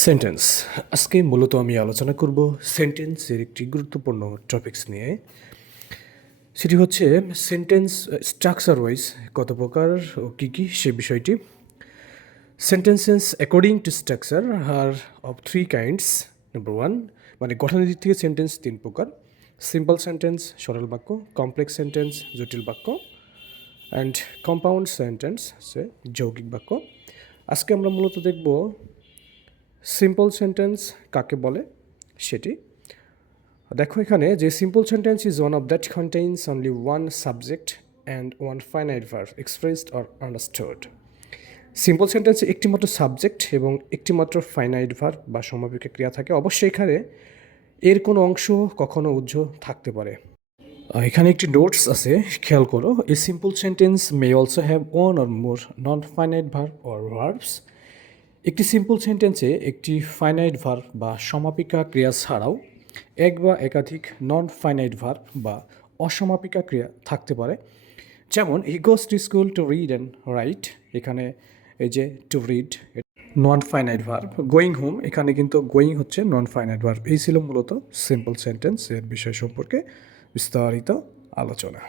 Sentence. আজকে মূলত আমি আলোচনা করব সেন্টেন্সের একটি গুরুত্বপূর্ণ টপিকস নিয়ে। সেটি হচ্ছে সেন্টেন্স স্ট্রাকচার ওয়াইজ কত প্রকার ও কী কী সে বিষয়টি। সেন্টেন্সেস অ্যাকর্ডিং টু স্ট্রাকচার আর of three kinds. Number one, মানে গঠনের দিক থেকে সেন্টেন্স তিন প্রকার: সিম্পল সেন্টেন্স সরল বাক্য, কমপ্লেক্স সেন্টেন্স জটিল বাক্য, অ্যান্ড কম্পাউন্ড সেন্টেন্স সে যৌগিক বাক্য। আজকে আমরা মূলত দেখব সিম্পল সেন্টেন্স কাকে বলে সেটি। দেখো এখানে যে simple sentence is one of that contains only one subject and one finite verb expressed or understood. Simple সেন্টেন্সে একটিমাত্র সাবজেক্ট এবং একটিমাত্র ফাইনাইট ভার্ব বা সমাপিকা ক্রিয়া থাকে। অবশ্যই এখানে এর কোনো অংশ কখনো উজ্জ্ব থাকতে পারে। এখানে একটি নোটস আছে, খেয়াল করো। A simple sentence may also have one or more non finite verb or verbs. একটি সিম্পল সেন্টেন্সে একটি ফাইনাইট ভার্ব বা সমাপিকা ক্রিয়া ছাড়াও এক বা একাধিক নন ফাইনাইট ভার্ব বা অসমাপিকা ক্রিয়া থাকতে পারে। যেমন he goes to school to read and write, এখানে এই যে to read non finite verb. Going home, এখানে কিন্তু গোয়িং হচ্ছে নন ফাইনাইট ভার্ব। এই ছিল মূলত সিম্পল সেন্টেন্স এর বিষয় সম্পর্কে বিস্তারিত আলোচনা।